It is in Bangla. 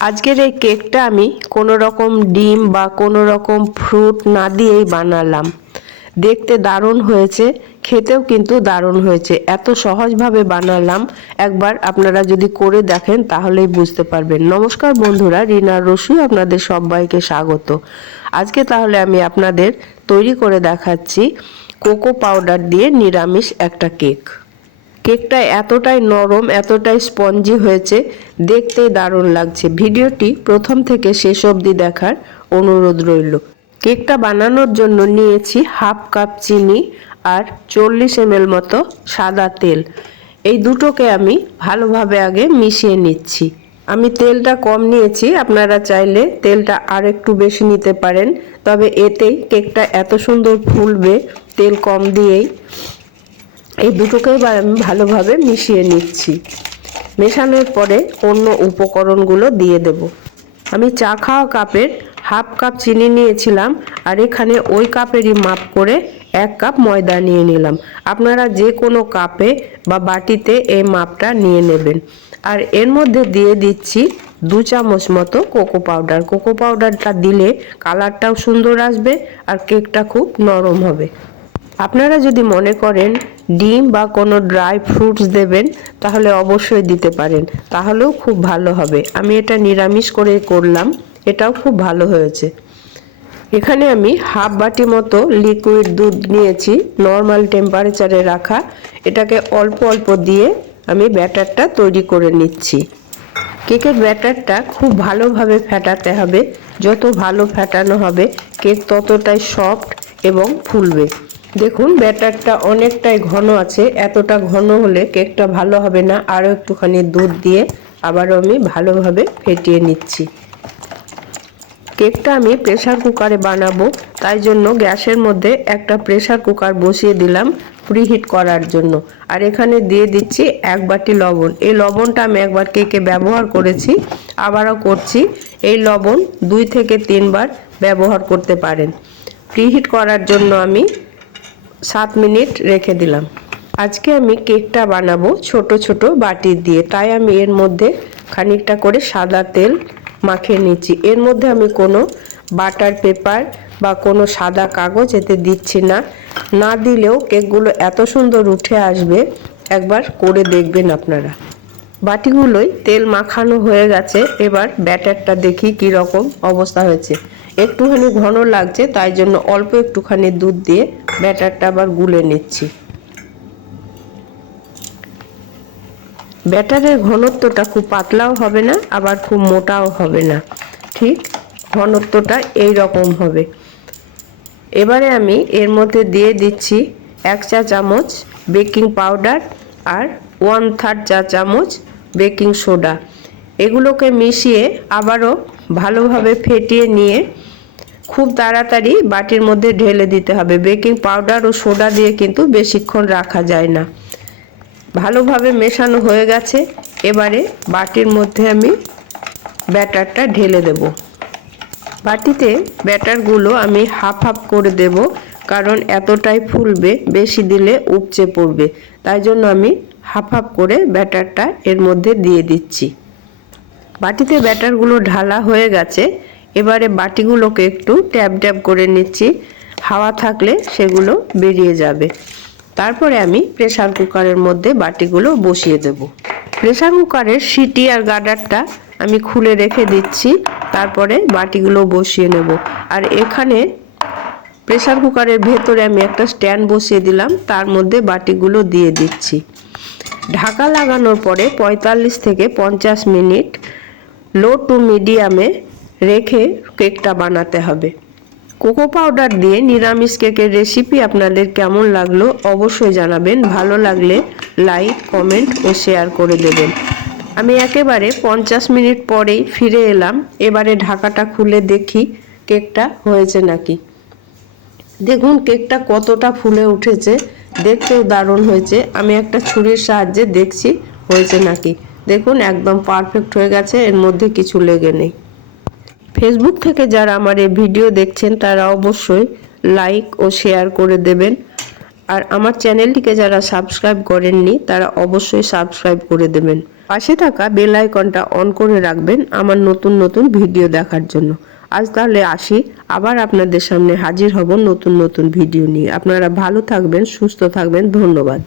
আজকের এই কেকটা আমি কোনো রকম ডিম বা কোনো রকম ফ্রুট না দিয়েই বানালাম। দেখতে দারুণ হয়েছে, খেতেও কিন্তু দারুণ হয়েছে। এত সহজভাবে বানালাম, একবার আপনারা যদি করে দেখেন তাহলেই বুঝতে পারবেন। নমস্কার বন্ধুরা, রিনা রসু আপনাদের সবাইকে স্বাগত। আজকে তাহলে আমি আপনাদের তৈরি করে দেখাচ্ছি কোকো পাউডার দিয়ে নিরামিষ একটা কেক। কেকটা এতটাই নরম, এতটাই স্পঞ্জি হয়েছে, দেখতেই দারুণ লাগছে। ভিডিওটি প্রথম থেকে শেষ অবধি দেখার অনুরোধ রইল। কেকটা বানানোর জন্য নিয়েছি হাফ কাপ চিনি আর 40 ml মতো সাদা তেল। এই দুটোকে আমি ভালোভাবে আগে মিশিয়ে নিচ্ছি। আমি তেলটা কম নিয়েছি, আপনারা চাইলে তেলটা আর একটু বেশি নিতে পারেন, তবে এতেই কেকটা এত সুন্দর ফুলবে তেল কম দিয়েই। এই দুটোকে এবার আমি ভালোভাবে মিশিয়ে নিচ্ছি। মেশানোর পরে অন্য উপকরণগুলো দিয়ে দেব। আমি চা খাওয়া কাপের হাফ কাপ চিনি নিয়েছিলাম, আর এখানে ওই কাপেরই মাপ করে 1 কাপ ময়দা নিয়ে নিলাম। আপনারা যে কোনো কাপে বা বাটিতে এই মাপটা নিয়ে নেবেন। আর এর মধ্যে দিয়ে দিচ্ছি 2 চামচ মতো কোকো পাউডার। কোকো পাউডারটা দিলে কালারটাও সুন্দর আসবে আর কেকটা খুব নরম হবে। আপনারা যদি মনে করেন ডিম বা কোনো ড্রাই ফ্রুটস দেবেন তাহলে অবশ্যই দিতে পারেন, তাহলেও খুব ভালো হবে। আমি এটা নিরামিষ করে করলাম, এটাও খুব ভালো হয়েছে। এখানে আমি হাফ বাটি মতো লিকুইড দুধ নিয়েছি, নর্মাল টেম্পারেচারে রাখা। এটাকে অল্প অল্প দিয়ে আমি ব্যাটারটা তৈরি করে নিচ্ছি। কেকের ব্যাটারটা খুব ভালোভাবে ফেটাতে হবে। যত ভালো ফেটানো হবে কেক ততটাই সফট এবং ফুলবে। দেখুন ব্যাটারটা অনেকটাই ঘন আছে, এতটা ঘন হলে কেকটা ভালো হবে না। আরও একটুখানি দুধ দিয়ে আবারও আমি ভালোভাবে ফেটিয়ে নিচ্ছি। কেকটা আমি প্রেসার কুকারে বানাবো, তাই জন্য গ্যাসের মধ্যে একটা প্রেসার কুকার বসিয়ে দিলাম প্রিহিট করার জন্য। আর এখানে দিয়ে দিচ্ছি 1 বাটি লবণ। এই লবণটা আমি একবার কেকে ব্যবহার করেছি, আবারও করছি। এই লবণ 2 থেকে 3 বার ব্যবহার করতে পারেন। প্রিহিট করার জন্য আমি 7 মিনিট রেখে দিলাম। আজকে আমি কেকটা বানাবো ছোট ছোট বাটি দিয়ে, তাই আমি এর মধ্যে খানিকটা করে সাদা তেল মাখিয়ে নিচ্ছি। এর মধ্যে আমি কোনো বাটার পেপার বা কোনো সাদা কাগজ এতে দিচ্ছি না। না দিলেও কেকগুলো এত সুন্দর উঠে আসবে, একবার করে দেখবেন আপনারা। বাটিগুলোই তেল মাখানো হয়ে গেছে। এবার ব্যাটারটা দেখি কি রকম অবস্থা হয়েছে। একটুখানি ঘন লাগছে, তাই জন্য অল্প একটুখানি দুধ দিয়ে ব্যাটারটা আবার গুলে নিচ্ছি। ব্যাটারের ঘনত্বটা খুব পাতলাও হবে না, আবার খুব মোটাও হবে না, ঠিক ঘনত্বটা এই রকম হবে। এবারে আমি এর মধ্যে দিয়ে দিচ্ছি 1 চা চামচ বেকিং পাউডার আর 1/3 চা চামচ বেকিং সোডা। এগুলোকে মিশিয়ে আবারও ভালোভাবে ফেটিয়ে নিয়ে খুব তাড়াতাড়ি বাটির মধ্যে ঢেলে দিতে হবে। বেকিং পাউডার ও সোডা দিয়ে কিন্তু বেশিক্ষণ রাখা যায় না। ভালোভাবে মেশানো হয়ে গেছে, এবারে বাটির মধ্যে আমি ব্যাটারটা ঢেলে দেব। বাটিতে ব্যাটারগুলো আমি হাফ হাফ করে দেব, কারণ এতটাই ফুলবে, বেশি দিলে উপচে পড়বে। তাই জন্য আমি হাফ হাফ করে ব্যাটারটা এর মধ্যে দিয়ে দিচ্ছি। বাটিতে ব্যাটারগুলো ঢালা হয়ে গেছে, এবারে বাটিগুলোকে একটু ট্যাপ ট্যাপ করে নিচ্ছি, হাওয়া থাকলে সেগুলো বেরিয়ে যাবে। তারপরে আমি প্রেসার কুকারের মধ্যে বাটিগুলো বসিয়ে দেব। প্রেসার কুকারের সিটি আর গার্ডারটা আমি খুলে রেখে দিচ্ছি, তারপরে বাটিগুলো বসিয়ে নেব। আর এখানে প্রেসার কুকারের ভেতরে আমি একটা স্ট্যান্ড বসিয়ে দিলাম, তার মধ্যে বাটিগুলো দিয়ে দিচ্ছি। ঢাকা লাগানোর পরে 45 থেকে 50 মিনিট লো টু মিডিয়ামে রেখে কেকটা বানাতে হবে। কোকো পাউডার দিয়ে নিরামিষ কেকের রেসিপি আপনাদের কেমন লাগলো অবশ্যই জানাবেন। ভালো লাগলে লাইক, কমেন্ট ও শেয়ার করে দেবেন। আমি একেবারে 50 মিনিট পরেই ফিরে এলাম। এবারে ঢাকাটা খুলে দেখি কেকটা হয়েছে নাকি। দেখুন কেকটা কতটা ফুলে উঠেছে, দেখতেও দারুণ হয়েছে। আমি একটা ছুরির সাহায্যে দেখছি হয়েছে নাকি। দেখুন একদম পারফেক্ট হয়ে গেছে, এর মধ্যে কিছু লেগে নেই। ফেসবুক থেকে যারা আমার এই ভিডিও দেখছেন তারা অবশ্যই লাইক ও শেয়ার করে দেবেন। আর আমার চ্যানেলটিকে যারা সাবস্ক্রাইব করেননি তারা অবশ্যই সাবস্ক্রাইব করে দেবেন। পাশে থাকা বেল আইকনটা অন করে রাখবেন আমার নতুন নতুন ভিডিও দেখার জন্য। আজ তাহলে আসি, আবার আপনাদের সামনে হাজির হব নতুন নতুন ভিডিও নিয়ে। আপনারা ভালো থাকবেন, সুস্থ থাকবেন। ধন্যবাদ।